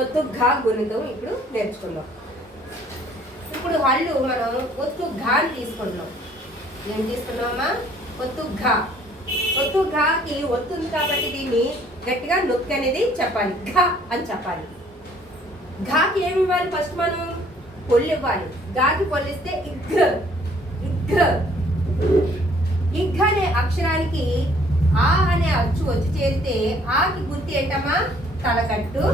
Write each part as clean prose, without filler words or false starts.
ఒత్తు ఘా గుణితం ఇప్పుడు నేర్చుకుందాం. ఇప్పుడు హల్లు మనం ఒత్తు ఘాని తీసుకుంటున్నాం. ఏం తీసుకున్నామా? ఒత్తు ఘా. ఒత్తు ఘాకి ఒత్తుంది కాబట్టి దీన్ని గట్టిగా నొక్కి అనేది చెప్పాలి. ఘా అని చెప్పాలి. ఘాకి ఏమి ఇవ్వాలి? ఫస్ట్ మనం పొల్లు ఇవ్వాలి. ఘాకి పొల్లిస్తే ఇఘ్. ఇఘ్ ఇఘ్ అనే అక్షరానికి ఆ అనే అచ్చు వచ్చి చేరితే ఆకి గుర్తు ఏంటమ్మా? తలకట్టు.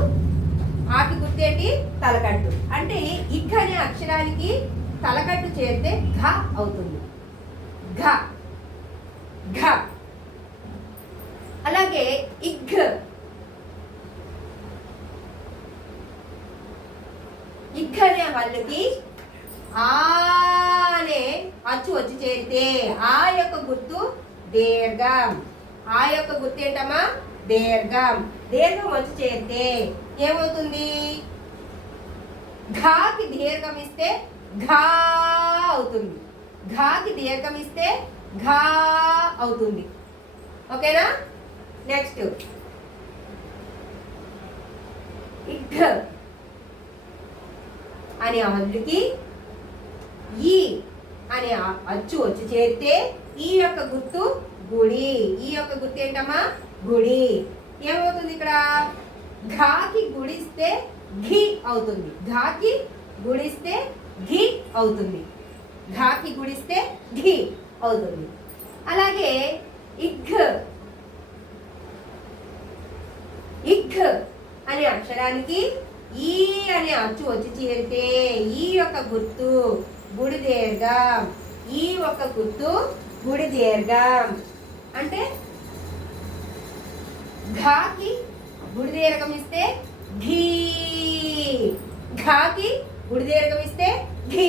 ఆకి గుర్తు ఏంటి? తలకట్టు. అంటే ఇఘ్ అనే అక్షరానికి తలకట్టు చేరితే ఘ అవుతుంది. ఘ ఘ. అలాగే ఇఘ్. ఇఘ్ అనే హల్లుకి ఆ అనే అచ్చు వచ్చి చేరితే ఆ యొక్క గుర్తు దీర్ఘం. ఆ యొక్క గుర్తు ఏంటమ్మా? దీర్ఘం. దీర్ఘం వచ్చి చేరితే ఏమవుతుంది? ఘాకి దీర్ఘం ఇస్తే ఘా అవుతుంది. ఘాకి దీర్ఘం ఇస్తే ఘా అవుతుంది. ఓకేనా? నెక్స్ట్ ఇఘ్ అనే హల్లుకి ఈ అనే అచ్చు వచ్చి చేరితే ఈ యొక్క గుర్తు గుడి. ఈ యొక్క గుర్తు ఏంటమ్మా? గుడి. ఏమవుతుంది ఇక్కడ? ఘాకి గుడిస్తే ఘి అవుతుంది. ఘాకి గుడిస్తే ఘి అవుతుంది. ఘాకి గుడిస్తే ఘి అవుతుంది. అలాగే ఇఘ్. ఇఘ్ అనే అక్షరానికి ఈ అనే అచ్చు వచ్చి చేరితే ఈ యొక్క గుర్తు గుడి దీర్ఘం. ఈ ఒక గుర్తు గుడి దీర్ఘం. అంటే ఘాకి గుడి దీర్ఘం ఇస్తే ఘీ. ఘాకి గుడి దీర్ఘం ఇస్తే ఘీ.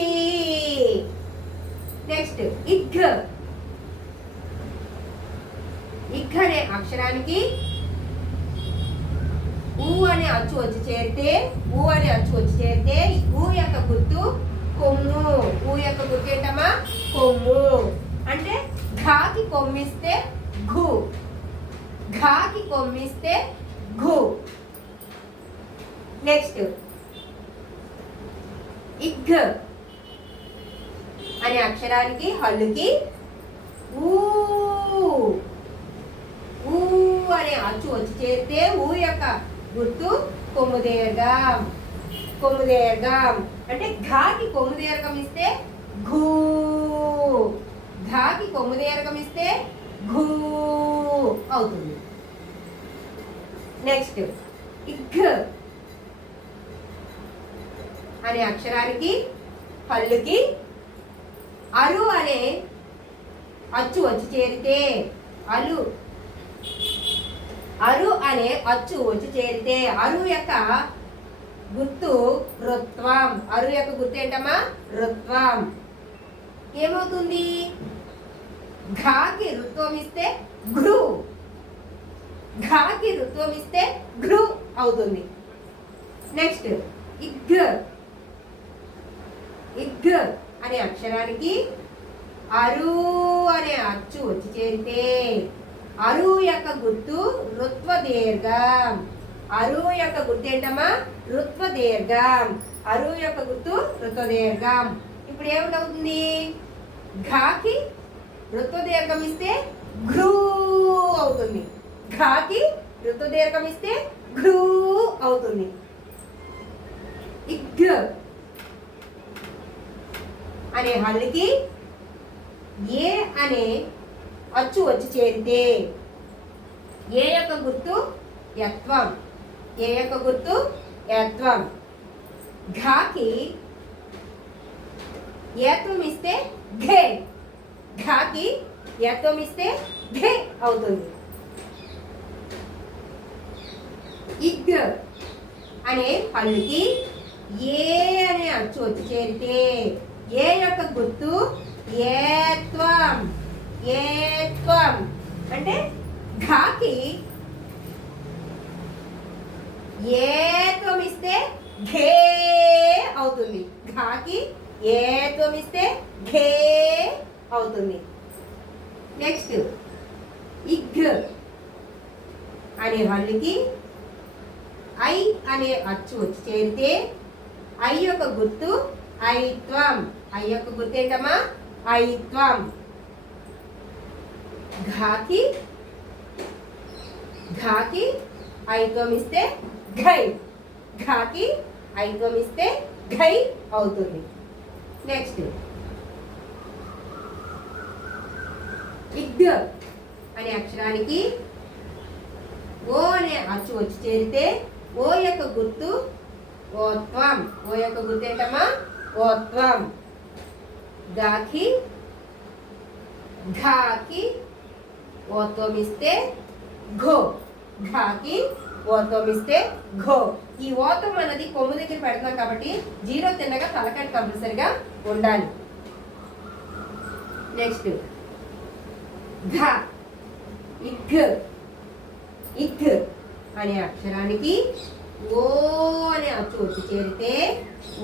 నెక్స్ట్ ఇఘ్. ఇఘ్ అనే అక్షరానికి ఊ అనే అచ్చు వచ్చి చేరితే ఊ అనే అచ్చు వచ్చి చేరితే ఊ యొక్క గుర్తు కొమ్ము. ఊ యొక్క గుర్తు ఏంటమ్మా? కొమ్ము. అంటే ఘాకి కొమ్మిస్తే ఘు. ఘాకి కొమ్మిస్తే ఘు. నెక్స్ట్ ఇఘ్ అనే అక్షరానికి హల్లుకి ఊ. ఊ అనే అచ్చు వచ్చి చేరితే ఊ యొక్క గుర్తు కొమ్ము దీర్ఘం. కొమ్ము దీర్ఘం. అంటే ఘాకి కొమ్ము దీర్ఘం ఇస్తే ఘూ. ఘాకి కొమ్ము దీర్ఘం ఇస్తే ఘూ అవుతుంది. నెక్స్ట్ ఇఘ్ అనే అక్షరానికి హల్లుకి అరు అనే అచ్చు వచ్చి చేరితే అరు అనే అచ్చు వచ్చి చేరితే అరు యొక్క గుర్తు రుత్వం. అరు యొక్క గుర్తు ఏంటమ్మా? రుత్వం. ఏమవుతుంది? ఘాకి రుత్వం ఇస్తే ఘృ. ఘాకి రుత్వం ఇస్తే ఘృ అవుతుంది. నెక్స్ట్ ఇఘ్. ఇఘ్ అనే అక్షరానికి అరు అనే అచ్చు వచ్చి చేరితే అరు యొక్క గుర్తు రుత్వ దీర్ఘం. అరు యొక్క గుర్తు ఏంటమ్మా? రుత్వ దీర్ఘం. అరు యొక్క గుర్తు రుత్వ దీర్ఘం. ఇప్పుడు ఏమిటవుతుంది? ఘాకి రుత్వ దీర్ఘం ఇస్తే ఘృ అవుతుంది. ఘాకి రుత్వ దీర్ఘం ఇస్తే ఘృ అవుతుంది. ఇఘ్ అనే హల్లుకి ఏ అనే అచ్చు వచ్చి చేరితే ఏ యొక్క గుర్తు యత్వం. ఏ యొక్క గుర్తు యత్వం. ఘాకి యత్వం ఇస్తే ఘే. ఘాకి యత్వం ఇస్తే ఘే అవుతుంది. ఇఘ్ అనే హల్లుకి ఏ అనే అచ్చు వచ్చి చేరితే ఏ యొక్క గుర్తు ఏత్వం. ఏత్వం అంటే ఘాకి ఏత్వం ఇస్తే ఘే అవుతుంది. ఘాకి ఏత్వం ఇస్తే ఘే అవుతుంది. నెక్స్ట్ ఇఘ్ అనే హల్లుకి ఐ అనే అచ్చు అచ్చు వచ్చి చేరితే ఐ యొక్క గుర్తు ఐత్వం. ఐ యొక్క గుర్తు ఏంటమ్మా? ఐత్వం. ఘాకి ఐత్వం ఇస్తే ఘై. ఘాకి ఐత్వం ఇస్తే ఘై అవుతుంది. నెక్స్ట్ ఇగ్ అనే అక్షరానికి ఓ అనే అచ్చు వచ్చి చేరితే ఓ యొక్క గుర్తు ఓత్వం. ఓ యొక్క గుర్తు ఏంటమ్మా? ఓత్వం. ఘాకి ఓత్వం ఇస్తే ఘో. ఘాకి ఓత్వం ఇస్తే ఘో. ఈ ఓత్వం అన్నది కొమ్ము దగ్గర పెడతాం కాబట్టి జీరో తిన్నగా తలకట్టు కంపల్సరిగా ఉండాలి. నెక్స్ట్ ఘ ఇగ్ అనే అక్షరానికి ఓ అనే అచ్చు వచ్చి చేరితే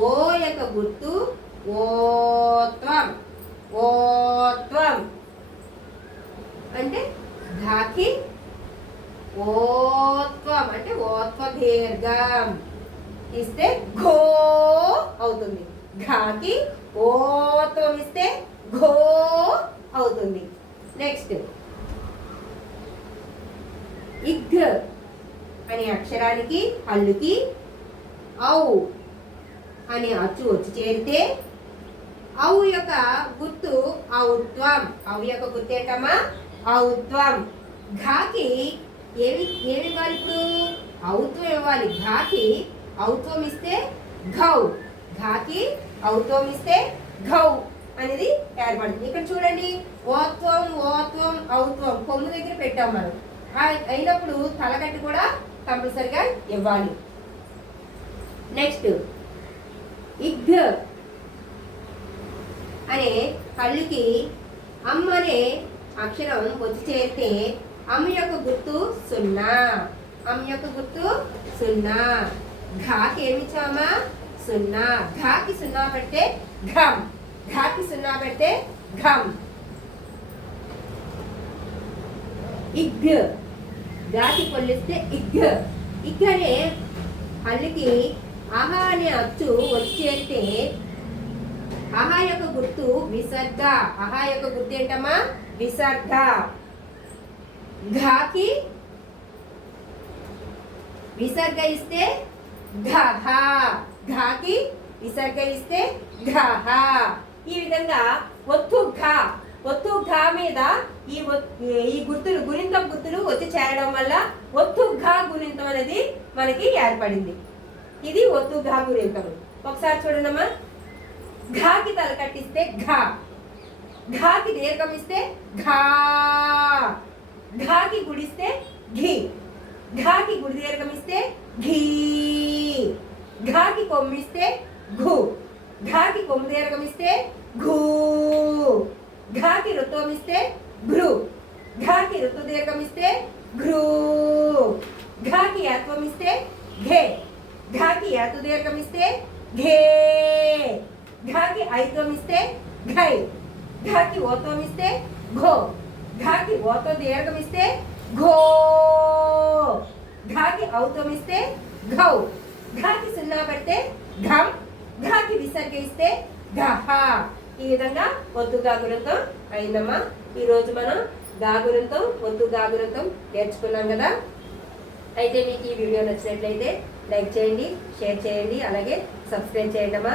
ఓ యొక్క గుర్తు ఓత్వం. అంటే ఘాకి ఓత్వం అంటే ఓత్వ దీర్ఘం ఇస్తే ఘో అవుతుంది. ఘాకి ఓత్వం ఇస్తే ఘో అవుతుంది. నెక్స్ట్ ఇగ్ అనే అక్షరానికి హల్లుకి ఔ అనే అచ్చు వచ్చి చేరితే ఔ యొక్క గుర్తు ఔత్వం. ఔ యొక్క గుర్తు ఏంటమ్మా? ఔత్వం. ఘాకి ఏమి ఇవ్వాలి? ఇప్పుడు ఔత్వం ఇవ్వాలి. ఘాకి ఔత్వం ఇస్తే ఘౌ. ఘాకి ఔత్వం ఇస్తే ఘౌ అనేది ఏర్పడుతుంది. ఇక్కడ చూడండి, ఓత్వం ఔత్వం కొమ్ము దగ్గర పెట్టాం మనం. అయినప్పుడు తలగట్టు కూడా కంపల్సరిగా ఇవ్వాలి. నెక్స్ట్ ఇగ్ అనే హల్లుకి అమ్మ అనే అక్షరం వచ్చి చేరితే అమ్మ యొక్క గుర్తు 0. అమ్మ యొక్క గుర్తు 0. ఘాకి ఏమి ఇచ్చామా? 0. ఘాకి 0 పెడితే ఘం. ఘాకి 0 పెడితే ఘం. ఇగ్ ఘాకి పొల్లిస్తే ఇగ్. ఇగ్ అనే హల్లుకి ఆహా అనే అచ్చు వచ్చి చేరితే ఆహా యొక్క గుర్తు విసర్గ. ఆహా యొక్క గుర్తు ఏంటమ్మా? విసర్గ. ఘాకి విసర్గ ఇస్తే ఘహ. ఘాకి విసర్గ ఇస్తే ఘహ. ఈ విధంగా ఒత్తు ఘ మీద ఈ గుర్తులు గుణింతం గుర్తులు వచ్చి చేరడం వల్ల ఒత్తు ఘ గుణింతం అనేది మనకి ఏర్పడింది. ఇది ఒత్తు ఘ గుణింతం. ఒకసారి చూడండమ్మా. ఘాకి తల కట్టిస్తే ఘ. ఘాకి దీర్ఘం ఇస్తే ఘా. ఘాకి గుడిస్తే ఘి. ఘాకి గుడి దీర్ఘం ఇస్తే ఘీ. ఘాకి కొమ్మిస్తే ఘు. ఘాకి కొమ్ము దీర్ఘం ఇస్తే ఘూ. ఘాకి ఋత్వం ఇస్తే ఘృ. ఘాకి ఋతు దీర్ఘం ఇస్తే ఘృ. ఘాకి యాత్వం ఇస్తే ఘే. ఘాకి యాతు దీర్ఘం ఇస్తే ఘే. ఘాకి ఐత్వం ఇస్తే ఘై. ఘాకి ఓత్వం ఇస్తే ఘో. ఘాకి ఓత్వం దీర్ఘం ఇస్తే ఘో. ఘాకి ఔత్వం ఇస్తే ఘౌ. ఘాకి 0 పెడితే ఘం. ఘాకి విసర్గ ఇస్తే ఘహ. ఈ విధంగా ఒత్తు గాగురంతం అయిందమ్మా. ఈరోజు మనం గాగురంతం ఒత్తు గాగురంతం నేర్చుకున్నాం కదా. అయితే మీకు ఈ వీడియో నచ్చినట్లయితే లైక్ చేయండి, షేర్ చేయండి, అలాగే సబ్స్క్రైబ్ చేయండి అమ్మా.